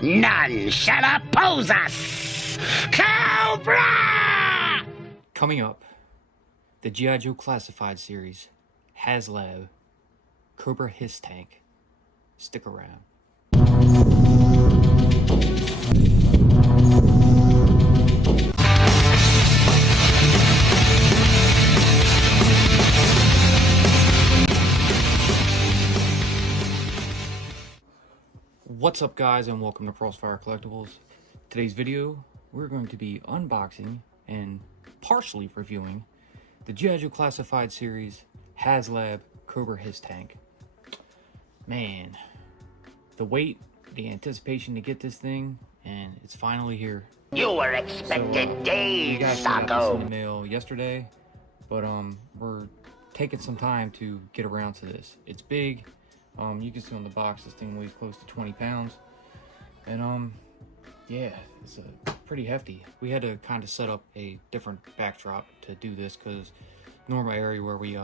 None shall oppose us! Cobra! Coming up, the G.I. Joe Classified Series HasLab COBRA H.I.S. tank. Stick around. What's up, guys, and welcome to Crossfire Collectibles. Today's video, we're going to be unboxing and partially reviewing the G.I. Joe Classified Series HasLab COBRA H.I.S. tank. Man, the wait, the anticipation to get this thing, and it's finally here. You were expected days, you guys got this in the Sacco. mail yesterday, but we're taking some time to get around to this. It's big. You can see on the box this thing weighs close to 20 pounds, and yeah, it's pretty hefty. We had to kind of set up a different backdrop to do this because normal area where we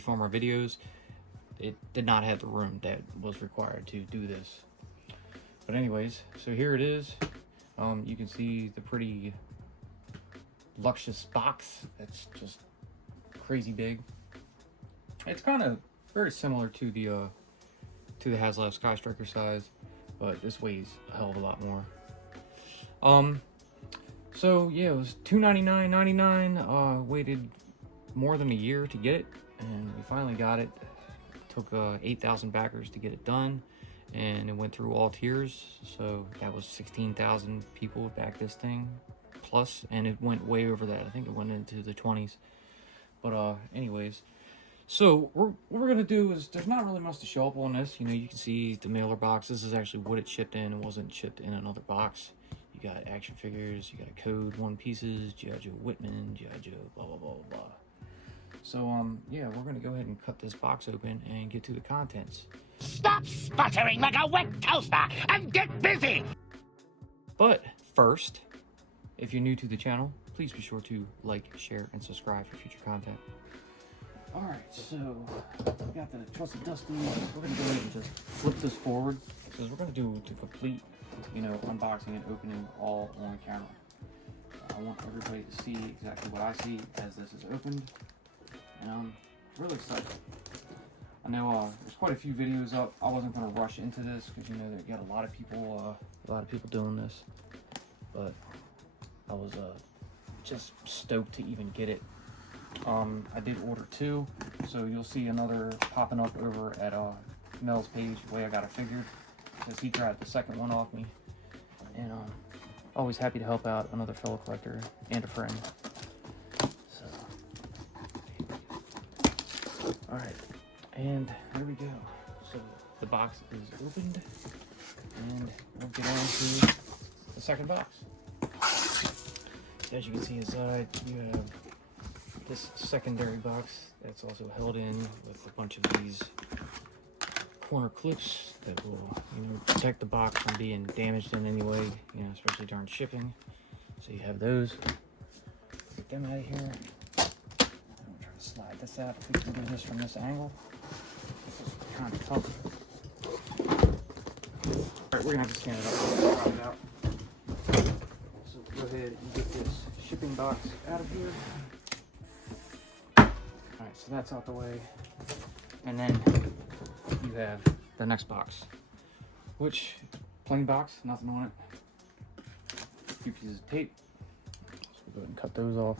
film our videos, it did not have the room that was required to do this. But anyways, so here it is. You can see the pretty luscious box. It's just crazy big. It's kind of very similar to the HasLab Sky Striker size, but this weighs a hell of a lot more. So yeah, it was $299.99. Waited more than a year to get it, and we finally got it. It took 8,000 backers to get it done, and it went through all tiers. So that was 16,000 people backed this thing plus, and it went way over that. I think it went into the 20s. But anyways. So what we're gonna do is, there's not really much to show up on this. You know, you can see the mailer box. This is actually what it shipped in. It wasn't shipped in another box. You got action figures, you got a code, one pieces, G.I. Joe Whitman, G.I. Joe, blah blah blah blah. So yeah, we're gonna go ahead and cut this box open and get to the contents. Stop sputtering like a wet toaster and get busy! But first, if you're new to the channel, please be sure to like, share, and subscribe for future content. Alright, so we got the trusted Dusty. We're going to go ahead and just flip this forward because we're going to do the complete, you know, unboxing and opening all on camera. I want everybody to see exactly what I see as this is opened, and I'm really excited. I know there's quite a few videos up. I wasn't going to rush into this because, you know, they got a lot of people doing this, but I was just stoked to even get it. I did order 2, so you'll see another popping up over at Mel's page, the way I got it figured, because he grabbed the second one off me, and always happy to help out another fellow collector and a friend. So, alright, and there we go. So the box is opened, and we'll get on to the second box. As you can see inside, you have this secondary box that's also held in with a bunch of these corner clips that will, you know, protect the box from being damaged in any way, you know, especially during shipping. So you have those. Get them out of here. I'm gonna try to slide this out if we can do this from this angle. This is kind of tough. Alright, we're gonna have to stand it up and drop it out. So go ahead and get this shipping box out of here. Alright, so that's out the way, and then you have the next box, which, plain box, nothing on it, a few pieces of tape, so we'll go ahead and cut those off,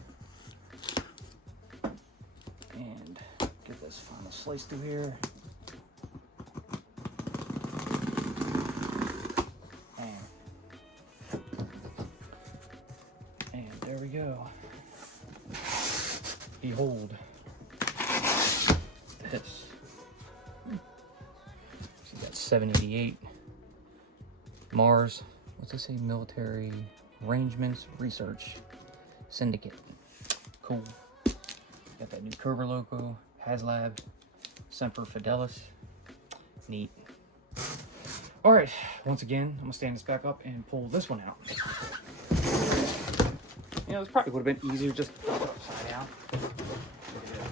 and get this final slice through here, and there we go. Behold this. So that's 788 Mars. What's it say? Military Arrangements Research Syndicate. Cool. Got that new COBRA logo. HasLab Semper Fidelis. Neat. Alright, once again, I'm gonna stand this back up and pull this one out. You know, this probably would have been easier just upside down.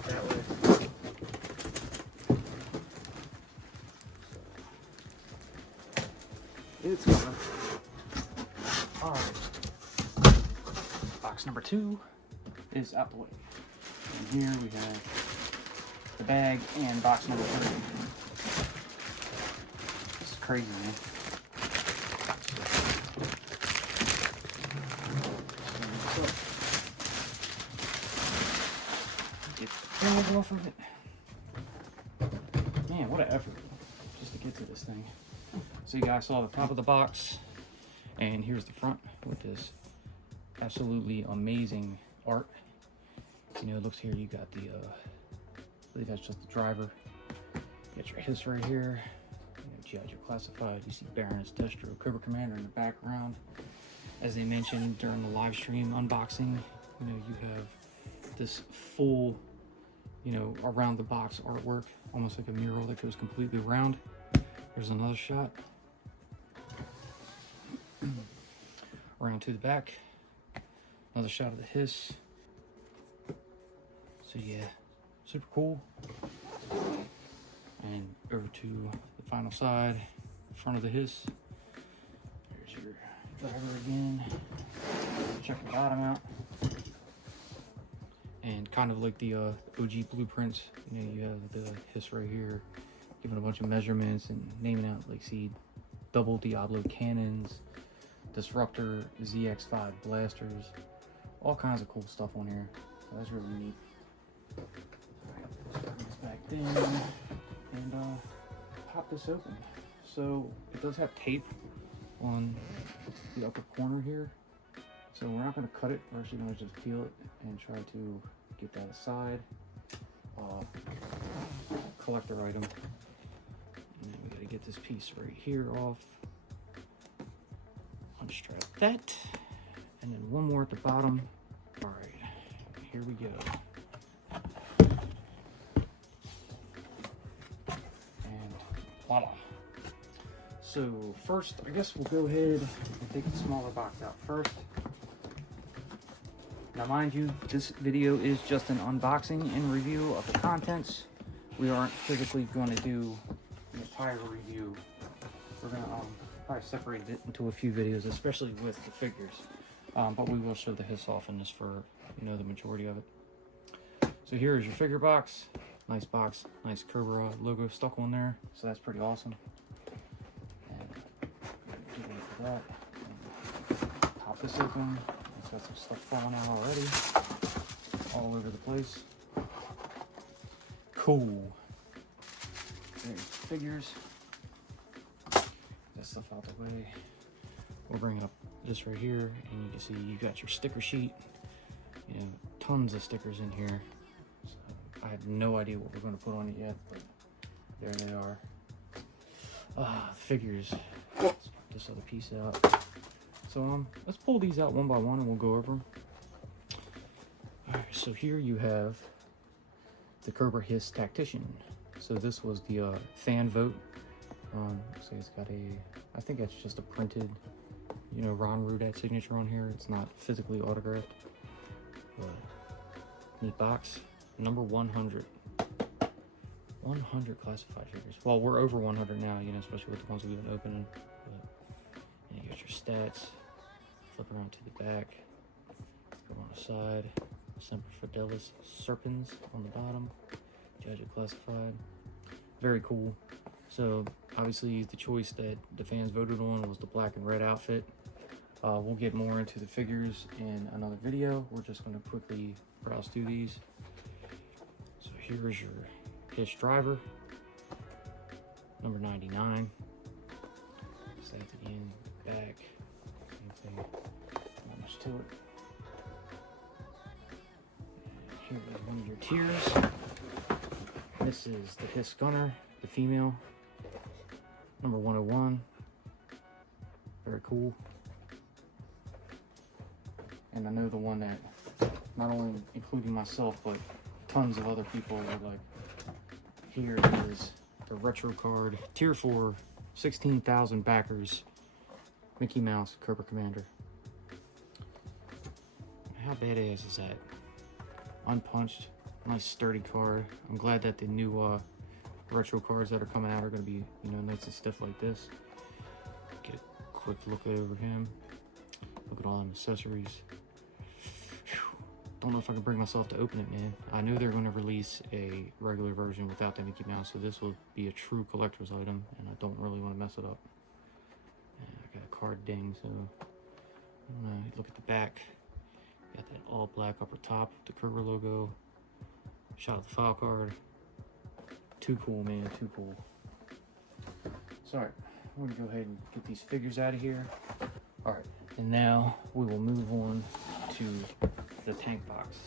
That way. It's coming. box number 2 is out the way. And here we have the bag and box number 3. This is crazy, man. Get the bag off of it. Man, what an effort just to get to this thing. So you guys saw the top of the box, and here's the front with this absolutely amazing art. You know, it looks here, you got the, I believe that's just the driver. You got your H.I.S.S right here. You know, G.I. Joe Classified. You see Baroness Destro, Cobra Commander in the background. As they mentioned during the live stream unboxing, you know, you have this full, you know, around the box artwork, almost like a mural that goes completely around. There's another shot. Around to the back. Another shot of the H.I.S.S. So yeah, super cool. And over to the final side, front of the H.I.S.S. There's your driver again. Check the bottom out. And kind of like the OG blueprints, you know, you have the H.I.S.S right here, giving a bunch of measurements and naming out, like, see, double Diablo cannons, Disruptor ZX5 blasters, all kinds of cool stuff on here. So that's really neat. Alright, let's bring this back down and pop this open. So it does have tape on the upper corner here. So we're not going to cut it, we're actually going to just peel it and try to get that aside. Collector item. And then we got to get this piece right here off. Unstrap that. And then one more at the bottom. Alright, here we go. And voila. So first, I guess we'll go ahead and take the smaller box out first. Now mind you, this video is just an unboxing and review of the contents. We aren't physically going to do an entire review. We're going to probably separate it into a few videos, especially with the figures. But we will show the H.I.S.S off in this for, you know, the majority of it. So here is your figure box. Nice box, nice Cobra logo stuck on there. So that's pretty awesome. And get into that. And pop this open. It's got some stuff falling out already. All over the place. Cool. There's the figures. Get that stuff out the way. We'll bring up this right here, and you can see you got your sticker sheet. You know, tons of stickers in here. So I have no idea what we're going to put on it yet, but there they are. The figures. Let's put this other piece out. So let's pull these out one by one, and we'll go over them. All right, so here you have the Cobra H.I.S.S Tactician. So this was the fan vote. So it's got I think it's just a printed, you know, Ron Rudat signature on here. It's not physically autographed. But neat box. Number 100. 100 classified figures. Well, we're over 100 now, you know, especially with the ones we've been opening. But, and you got your stats. Flip around to the back. Go on the side. Semper Fidelis Serpens on the bottom. G.I. Joe Classified. Very cool. So obviously the choice that the fans voted on was the black and red outfit. We'll get more into the figures in another video. We're just going to quickly browse through these. So here is your H.I.S.S driver, number 99. Stats again, back, anything, not much to it. And here is one of your tiers. This is the H.I.S.S Gunner, the female, number 101. Very cool. And I know the one that, not only including myself, but tons of other people were like, here is the retro card, tier 4, 16,000 backers, Mickey Mouse, Cobra Commander. How badass is that? Unpunched, nice sturdy card. I'm glad that the new retro cards that are coming out are going to be, you know, nice and stiff like this. Get a quick look over him. Look at all them accessories. don't know if I can bring myself to open it, man. I know they're going to release a regular version without the Mickey Mouse, so this will be a true collector's item, and I don't really want to mess it up. And I got a card ding, so look at the back. Got that all black upper top, the Cobra logo. Shot of the file card. Too cool, man, too cool. Sorry, we're gonna go ahead and get these figures out of here. All right, and now we will move on to the tank box.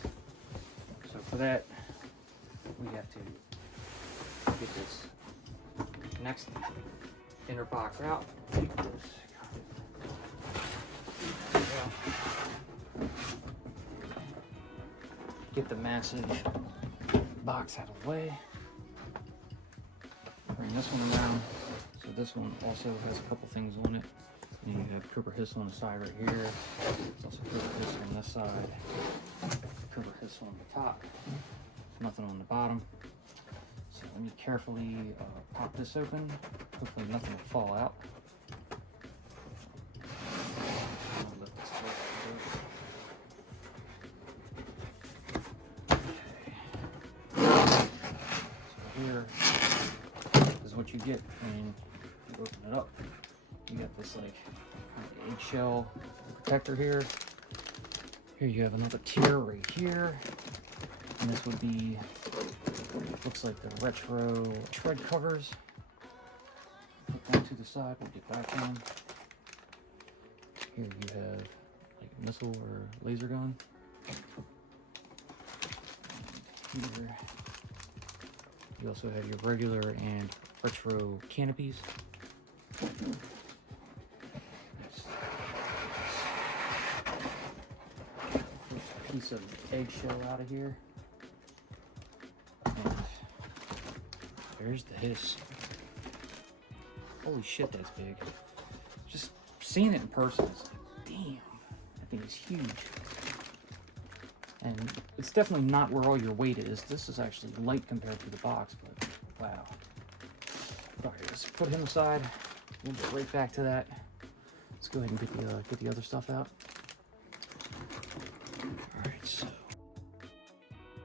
So for that, we have to get this next inner box out. Take this. Get the massive box out of the way. Bring this one around. So this one also has a couple things on it. And you have Cobra H.I.S. on the side right here. There's also Cobra H.I.S. on this side. Cobra H.I.S. on the top. Nothing on the bottom. So let me carefully pop this open. Hopefully nothing will fall out. I'll let this go. So here is what you get when you open it up. You got this like eggshell protector here. Here you have another tier right here. And this would be, looks like the retro tread covers. Put that to the side, we'll get back to them. Here you have like a missile or laser gun. And here you also have your regular and retro canopies. First piece of eggshell out of here. And there's the H.I.S. Holy shit, that's big. Just seeing it in person, it's like, damn, that thing is huge. And it's definitely not where all your weight is. This is actually light compared to the box, but wow. Alright, let's put him aside. We'll get right back to that. Let's go ahead and get the other stuff out. Alright, so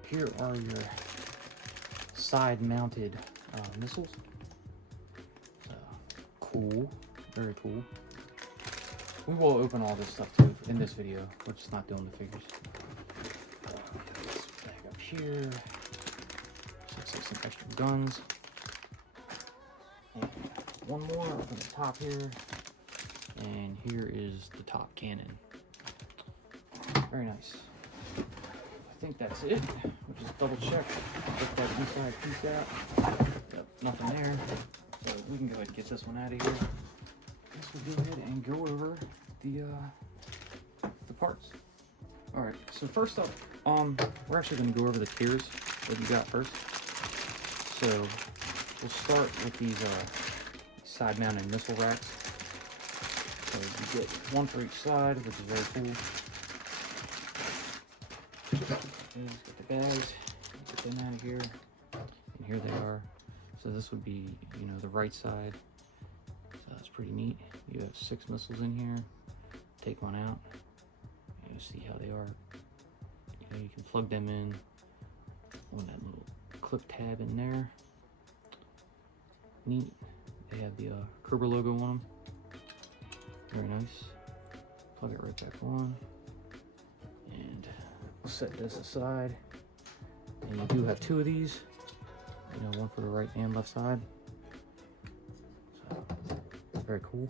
here are your side-mounted missiles. So, cool, very cool. We will open all this stuff too in this video. We're just not doing the figures. This bag up here. Looks like some extra guns. And one more up on the top here. And here is the top cannon. Very nice. I think that's it. We'll just double check. Get that inside piece out. Yep, nothing there. So we can go ahead and get this one out of here. Guess we'll go ahead and go over the parts. Alright, so first up, we're actually going to go over the tiers that you got first. So we'll start with these side-mounted missile racks. So you get one for each side, which is very cool. Get the bags, get them out of here, and here they are. So this would be, you know, the right side. So that's pretty neat. You have 6 missiles in here. Take one out. You see how they are. You know, you can plug them in on that little clip tab in there. Neat. They have the Cobra logo on them. Very nice. Plug it right back on. And we'll set this aside. And you do have 2 of these. You know, one for the right and left side. So, very cool.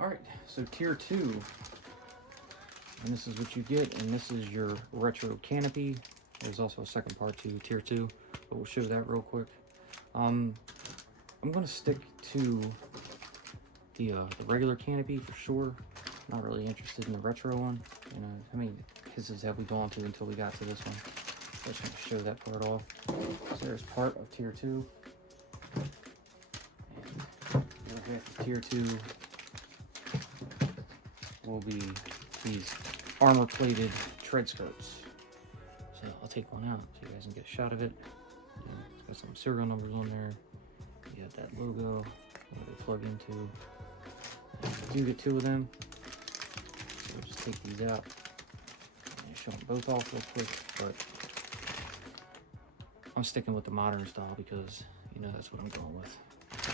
Alright, so tier 2. And this is what you get, and this is your retro canopy. There's also a second part to tier 2, but we'll show that real quick. I'm going to stick to the regular canopy for sure. Not really interested in the retro one. You know, how many H.I.S.s have we gone to until we got to this one? So I just want to show that part off. So there's part of tier 2. And with tier 2 will be these armor-plated tread skirts. So I'll take one out so you guys can get a shot of it. It's got some serial numbers on there. You got that logo where they plug into. And you do get 2 of them. So just take these out. I'll show them both off real quick, but I'm sticking with the modern style because, you know, that's what I'm going with. So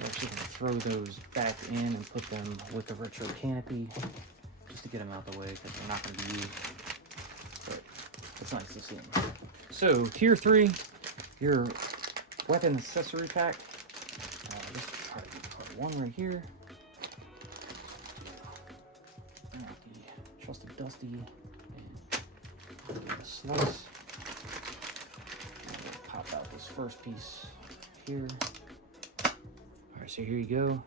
I'm actually going to throw those back in and put them with the retro canopy just to get them out of the way because they're not going to be used. But it's nice to see them. So, Tier 3, your weapon accessory pack. This is part 1 right here. The Trusted Dusty and a slice. Pop out this first piece here. Alright, so here you go.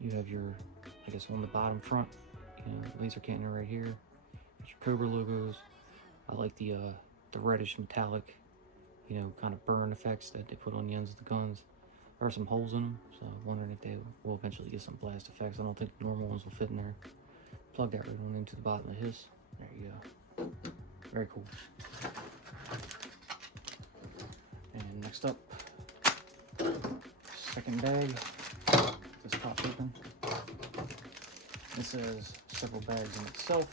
You have your, I guess on the bottom front, you know, laser cannon right here. There's your Cobra logos. I like the reddish metallic, you know, kind of burn effects that they put on the ends of the guns. There are some holes in them, so I'm wondering if they will eventually get some blast effects. I don't think the normal ones will fit in there. Plug that right on into the bottom of his. There you go. Very cool. And next up, second bag. This pops open. This has several bags in itself.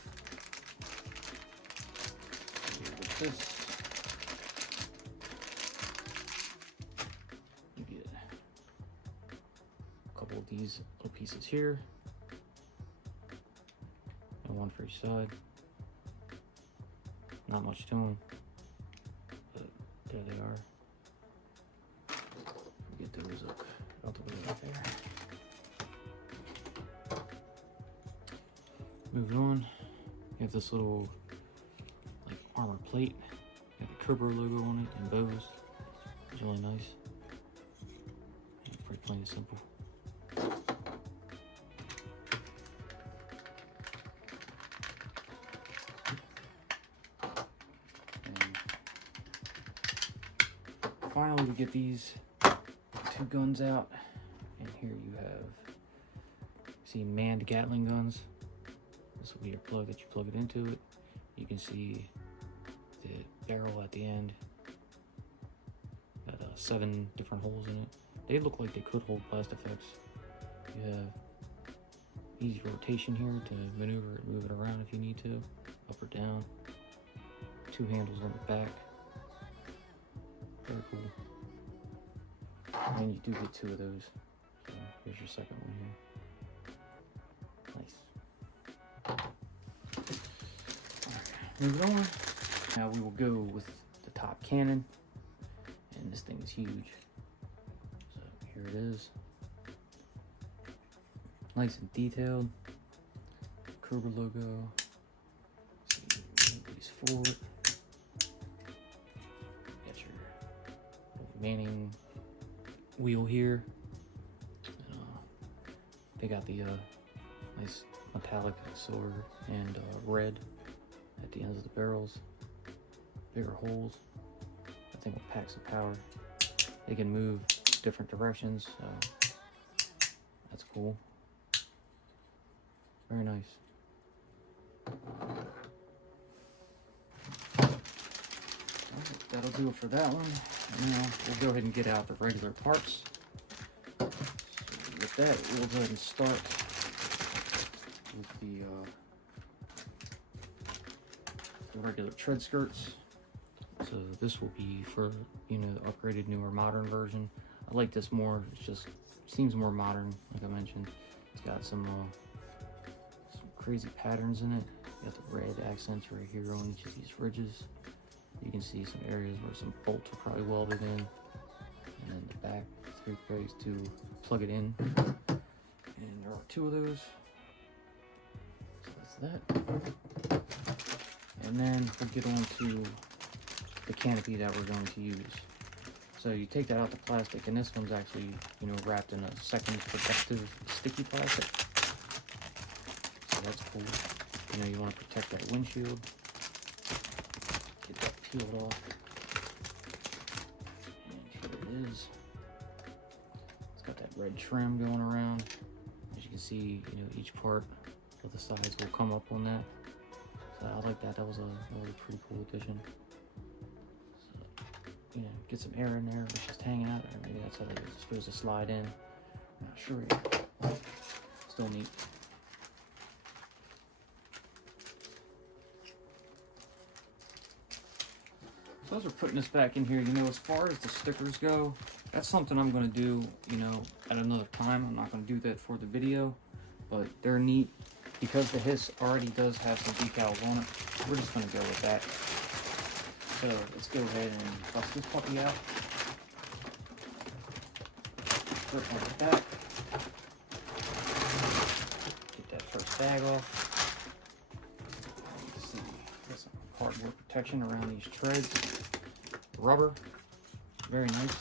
With this, you get a couple of these little pieces here, and one for each side. Not much to them, but there they are. Get those up out the way right there. Moving on, you have this little like armor plate. Got the Cobra logo on it and bows. It's really nice. Pretty plain and simple. And finally, we get these two guns out, and here you have, see, manned Gatling guns. This will be your plug that you plug it into it. You can see the barrel at the end. Got 7 different holes in it. They look like they could hold blast effects. You have easy rotation here to maneuver it, move it around if you need to, up or down. 2 handles on the back. Very cool. And you do get 2 of those. So here's your second one here. Nice. Alright, moving on. Now we will go with the top cannon. And this thing is huge. So here it is. Nice and detailed. Cobra logo. Move these forward. Got your Manning wheel here. They got the nice metallic silver and red at the ends of the barrels. Bigger holes. I think will pack some power. They can move different directions, so that's cool. Very nice. Alright, that'll do it for that one. Now we'll go ahead and get out the regular parts. So with that, we'll go ahead and start with the regular tread skirts. So this will be for, you know, the upgraded, newer, modern version. I like this more. It just seems more modern, like I mentioned. It's got some crazy patterns in it. You got the red accents right here on each of these ridges. You can see some areas where some bolts are probably welded in. And then the back, 3 ways to plug it in. And there are 2 of those. So that's that. And then we'll get on to the canopy that we're going to use. So you take that out the plastic, and this one's actually, you know, wrapped in a second protective sticky plastic. So that's cool. You know, you want to protect that windshield. Get that peeled off. And here it is. It's got that red trim going around. As you can see, you know, each part of the sides will come up on that. So I like that. That was a pretty cool addition. So, you know, get some air in there, it's just hanging out there. Maybe that's how it's supposed to slide in. Not sure yet. Still neat. So as we're putting this back in here, you know, as far as the stickers go, that's something I'm going to do, you know, at another time. I'm not going to do that for the video, but they're neat. Because the H.I.S. already does have some decals on it, we're just going to go with that. So let's go ahead and bust this puppy out. First one like that. Get that first bag off. Let's see, got some cardboard protection around these treads. Rubber, very nice.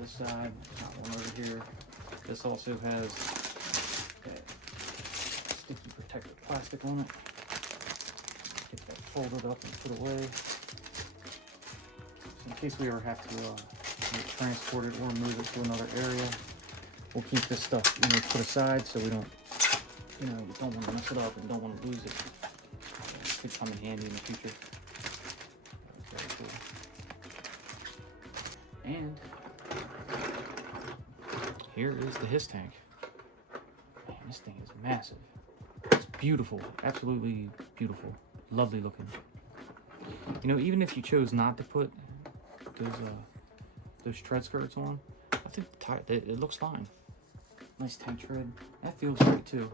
This side, got one over here. This also has that sticky protective plastic on it. Get that folded up and put away. So in case we ever have to transport it or move it to another area, we'll keep this stuff, you know, put aside so we don't, you know, we don't want to mess it up and don't want to lose it. It could come in handy in the future. Very cool. And here is the H.I.S. tank. Man, this thing is massive. It's beautiful, absolutely beautiful, lovely looking. You know, even if you chose not to put those tread skirts on, I think it looks fine. Nice tank tread. That feels great too.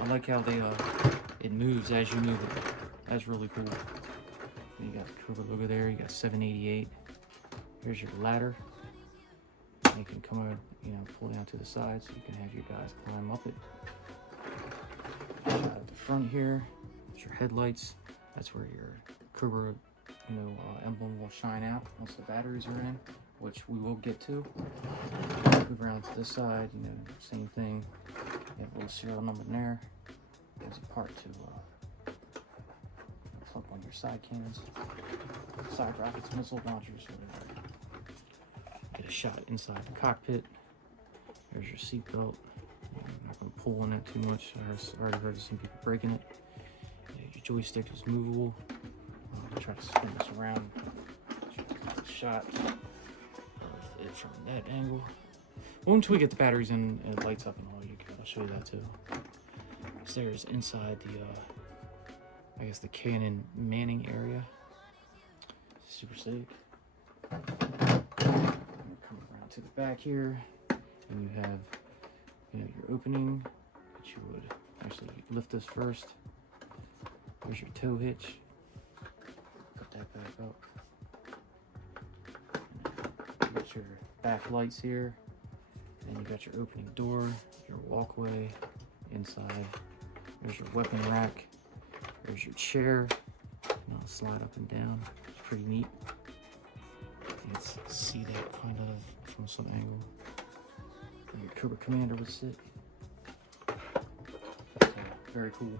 I like how it moves as you move it. That's really cool. And you got the Cobra logo there. You got 788. Here's your ladder. You can come out, you know, pull down to the side so you can have your guys climb up it. At the front here, there's your headlights. That's where your Cobra, you know, emblem will shine out once the batteries are in, which we will get to. Move around to this side, you know, same thing. You have a little serial number in there. There's a part to plug one of your side cannons, side rockets, missile launchers, whatever. Get a shot inside the cockpit. There's your seat belt. I'm not going to pull on that too much. I already heard of some people breaking it. Yeah, your joystick is movable. I'll try to spin this around. Shot of it from that angle. Once we get the batteries in and it lights up and all, I'll show you that too. So there's inside the, I guess the cannon manning area. Super sick. Coming around to the back here, and you have, you know, your opening, which you would actually lift this first. There's your tow hitch. Put that back up. You got your back lights here, and you got your opening door, your walkway inside. There's your weapon rack. There's your chair. And I'll slide up and down. It's pretty neat. You can see that kind of from some angle. Where your Cobra Commander would sit. Very cool.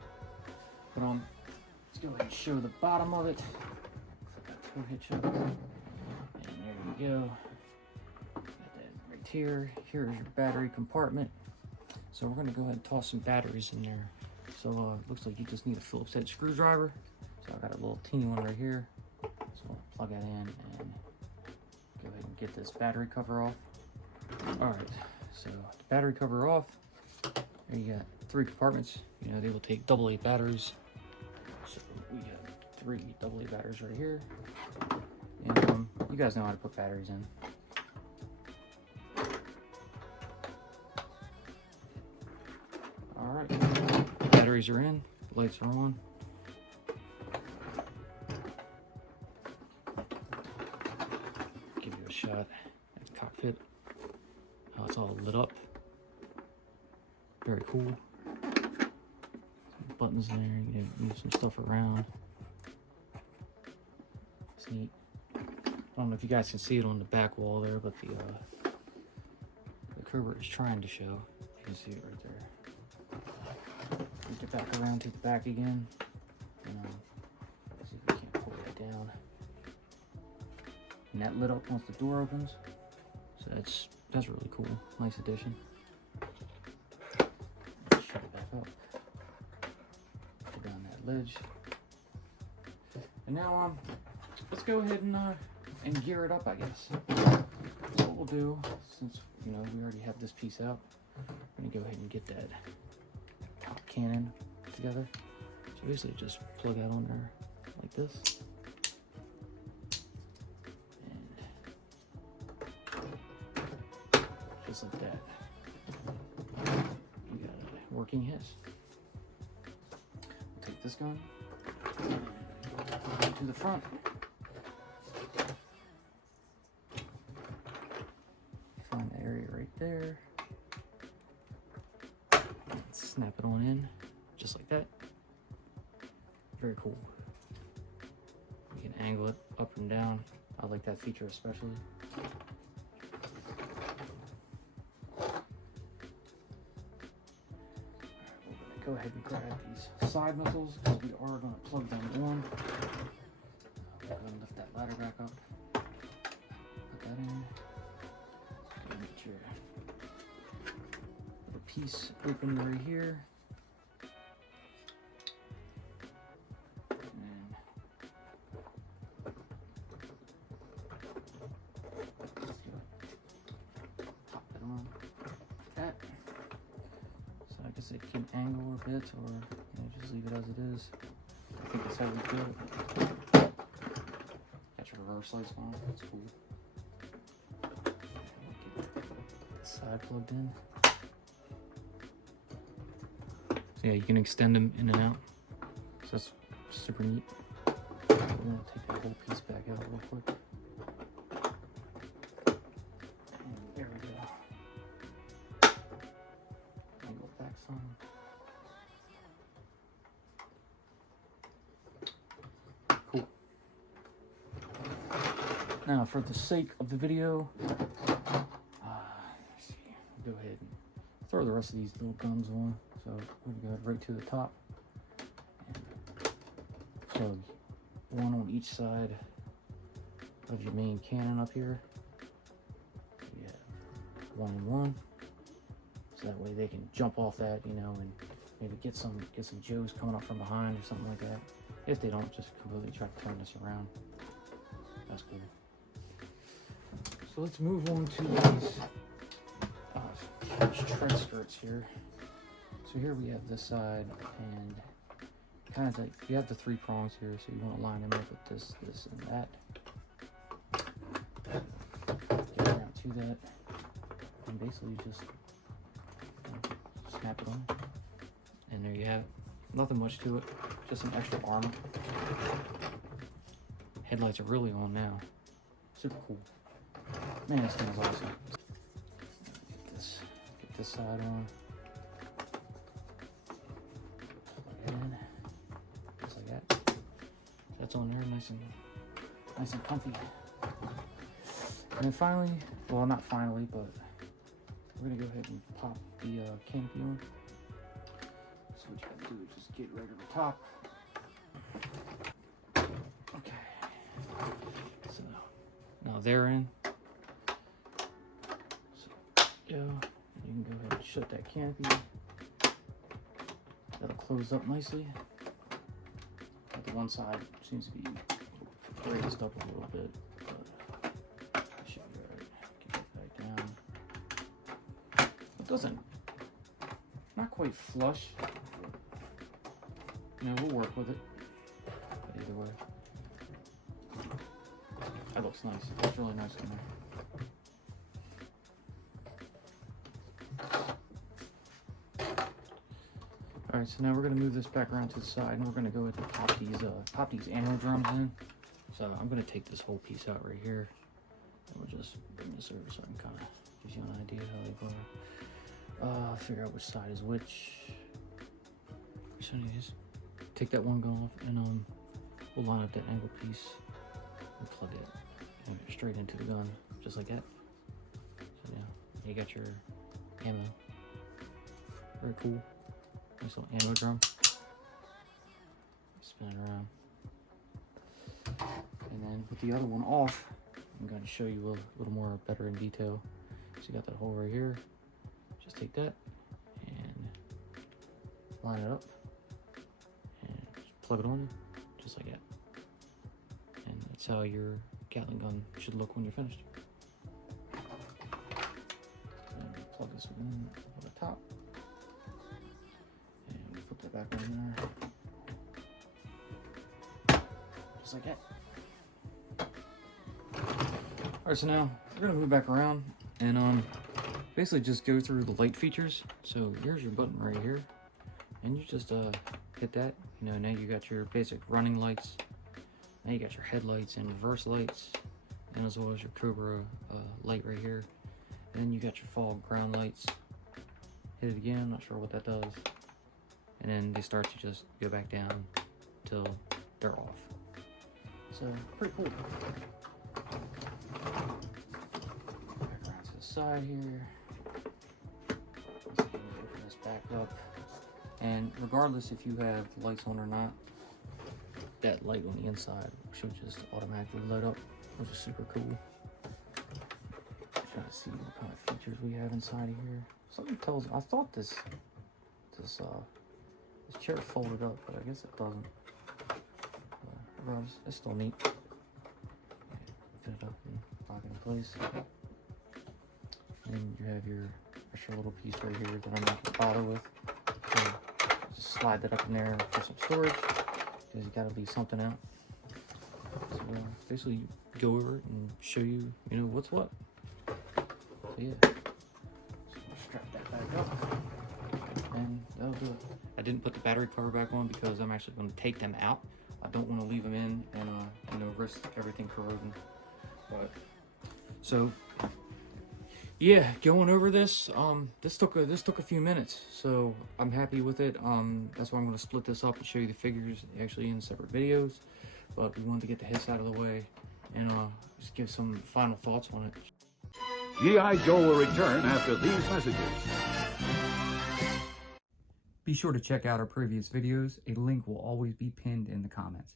But let's go ahead and show the bottom of it. Put that tow hitch up. And there you go. Got that right here. Here's your battery compartment. So we're gonna go ahead and toss some batteries in there. So it looks like you just need a Phillips head screwdriver. So I got a little teeny one right here. So I'll plug that in and go ahead and get this battery cover off. All right, so the battery cover off. There you got 3 compartments. You know, they will take AA batteries. So we got 3 AA batteries right here. And you guys know how to put batteries in. All right, batteries are in, lights are on. Give you a shot at the cockpit, how it's all lit up. Very cool. Some buttons in there, you can move some stuff around. It's neat. I don't know if you guys can see it on the back wall there, but the Cobra is trying to show. You can see it right there. Get back around to the back again. See if we can't pull that down. And that lit up once the door opens. So that's really cool. Nice addition. Shut it back up. Put down that ledge. And now let's go ahead and gear it up, I guess. So what we'll do, since you know we already have this piece out, we're gonna go ahead and get that top cannon together. So basically just plug that on there like this. just like that. You got a working H.I.S. Take this gun and to the front. Find the area right there. Snap it on in, just like that. Very cool. You can angle it up and down. I like that feature especially. Go ahead and grab these side missiles because we are going to plug them on. We're going to lift that ladder back up. Put that in. Go and get your little piece open right here. And let's go pop it on like that. I guess it can angle a bit, or just leave it as it is. I think that's how we do it. Got your reverse lights on. That's cool. Get the side plugged in. So yeah, you can extend them in and out. So that's super neat. I'm gonna take that whole piece back out real quick. And there we go. Back some. Cool. Now, for the sake of the video, let's see, go ahead and throw the rest of these little guns on. So we're gonna go right to the top and plug one on each side of your main cannon up here. You have 1 and 1. So that way they can jump off that, you know, and maybe get some Joes coming up from behind or something like that. If they don't, just completely try to turn this around. That's cool. So let's move on to these tread skirts here. So here we have this side, and kind of like you have the 3 prongs here, so you want to line them up with this, this, and that. Get around to that, and basically just snap it on, and there you have it. Nothing much to it, just some extra armor. Headlights are really on now. Super cool. Man, this thing is awesome. Get this side on. Plug it in, just like that. That's on there, nice and comfy. And then finally, well, not finally, but we're gonna go ahead and pop the canopy on. So what you gotta do is just get right over the top. Okay. So now they're in. So go. You can go ahead and shut that canopy. That'll close up nicely. But the one side seems to be raised up a little bit, but it should be alright. Get it back down. Doesn't, not quite flush. We'll work with it. But either way, that looks nice. That's really nice in there. All right, so now we're gonna move this back around to the side, and we're gonna go ahead and pop these ammo drums in. So I'm gonna take this whole piece out right here, and we'll just bring this over so I can kind of give you an idea how they go. Figure out which side is which. So you just take that one gun off, and we'll line up that angle piece and plug it straight into the gun, just like that. So yeah, you got your ammo. Very cool. Nice little ammo drum. Spin it around. And then with the other one off, I'm going to show you a little more better in detail. So you got that hole right here. Just take that and line it up and just plug it on, just like that. And that's how your Gatling gun should look when you're finished. And plug this one in over the top. And put that back on there. Just like that. Alright, so now we're going to move back around and basically just go through the light features. So here's your button right here, and you just hit that. You know, now you got your basic running lights. Now you got your headlights and reverse lights, and as well as your Cobra light right here. And then you got your fog ground lights. Hit it again, I'm not sure what that does. And then they start to just go back down till they're off. So, pretty cool. Back around to the side here. Open this back up. And regardless if you have the lights on or not, that light on the inside should just automatically light up, which is super cool. Trying to see what kind of features we have inside of here. Something tells me, I thought this chair folded up, but I guess it doesn't. Regardless, it's still neat. Fit it up and lock it in place. And you have your extra little piece right here that I'm not gonna bother with. So just slide that up in there for some storage, because you gotta leave something out. So basically go over it and show you, you know, what's what. So yeah. So strap that back up. And that'll do it. I didn't put the battery cover back on because I'm actually going to take them out. I don't want to leave them in and you know, risk everything corroding. But so yeah, going over this, this took a few minutes, so I'm happy with it. That's why I'm going to split this up and show you the figures actually in separate videos. But we wanted to get the H.I.S out of the way and just give some final thoughts on it. G.I. Joe will return after these messages. Be sure to check out our previous videos. A link will always be pinned in the comments.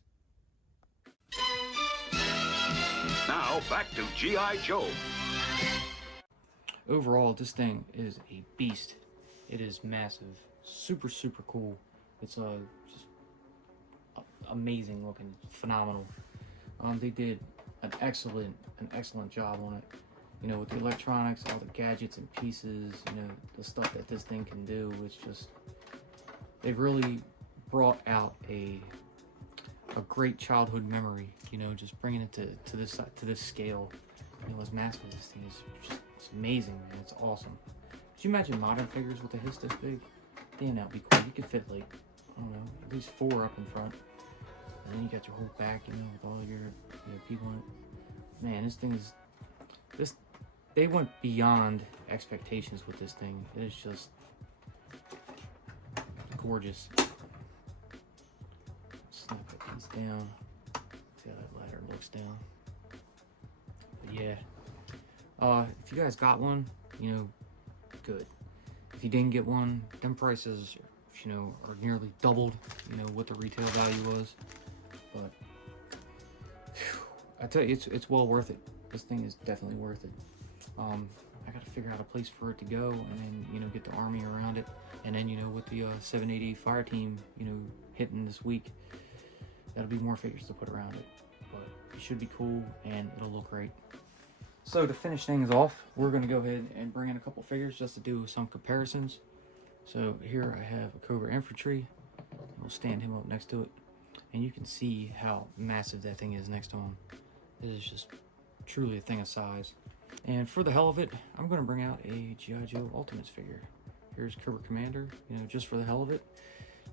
Now back to G.I. Joe. Overall, this thing is a beast. It is massive, super cool. It's just amazing looking, phenomenal. They did an excellent job on it. You know, with the electronics, all the gadgets and pieces, you know, the stuff that this thing can do. It's just, they've really brought out a great childhood memory. You know, just bringing it to this scale. You know, as massive as this thing is, it's amazing, man. It's awesome. Could you imagine modern figures with a H.I.S this big? Damn, that'd be cool. You could fit like, I don't know, at least 4 up in front, and then you got your whole back, you know, with all your people in it. Man, this thing is they went beyond expectations with this thing. It is just gorgeous. Snap that piece down. See how that ladder looks down. But yeah, if you guys got one, you know, good. If you didn't get one, them prices, you know, are nearly doubled, you know, what the retail value was. But whew, I tell you, it's well worth it. This thing is definitely worth it. I got to figure out a place for it to go, and then, you know, get the army around it. And then, you know, with the 780 fire team, you know, hitting this week, that'll be more figures to put around it. But it should be cool, and it'll look great. So to finish things off, we're going to go ahead and bring in a couple figures just to do some comparisons. So here I have a Cobra Infantry. We'll stand him up next to it, and you can see how massive that thing is next to him. It is just truly a thing of size. And for the hell of it, I'm going to bring out a G.I. Joe Ultimates figure. Here's Cobra Commander, you know, just for the hell of it,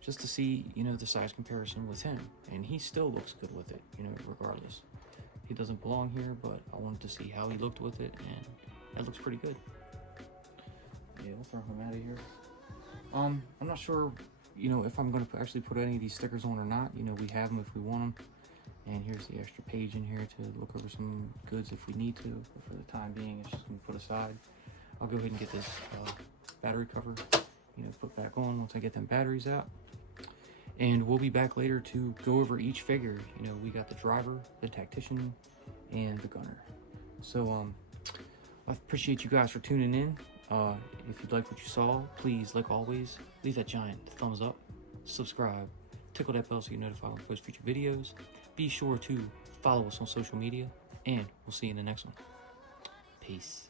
just to see, you know, the size comparison with him. And he still looks good with it, you know, regardless. He doesn't belong here, but I wanted to see how he looked with it, and that looks pretty good. Yeah, we'll throw him out of here. I'm not sure, you know, if I'm going to actually put any of these stickers on or not. You know, we have them if we want them. And here's the extra page in here to look over some goods if we need to. But for the time being, it's just going to put aside. I'll go ahead and get this battery cover, you know, put back on once I get them batteries out. And we'll be back later to go over each figure. You know, we got the driver, the tactician, and the gunner. So I appreciate you guys for tuning in. If you like what you saw, please, like always, leave that giant thumbs up, subscribe, tickle that bell so you're notified when we post future videos. Be sure to follow us on social media, and we'll see you in the next one. Peace.